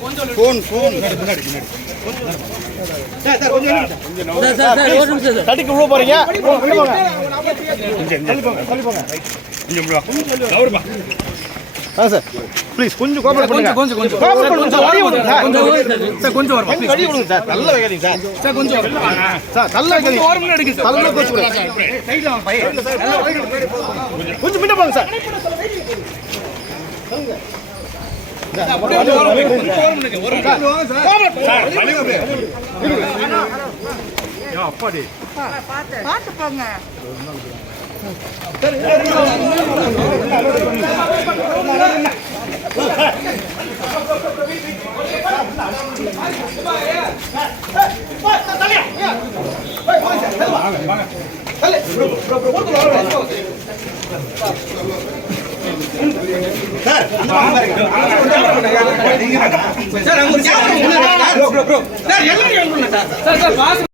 Phone தட்டிக்கு உள்ள போறீங்க. Sir please கொஞ்சம் கோஆபரேட் பண்ணுங்க. கொஞ்சம் கோஆபரேட் பண்ணுங்க சார். வழி விடுங்க சார். கொஞ்சம் வரமா ப்ளீஸ். வழி விடுங்க சார். நல்ல வைக்காதீங்க சார். சார் கொஞ்சம் சார் நல்ல வைக்காதீங்க. ஒரு மினிட் எடுங்க சார். நல்ல கோச்சு விடுங்க. சைடுல வாங்க பைய. கொஞ்சம் முன்ன போங்க சார். அப்படியே ஒரு மினிட் வாங்க சார். சார் வழி விடுங்க. யா அப்பாடி. பாத்து போங்க. சார்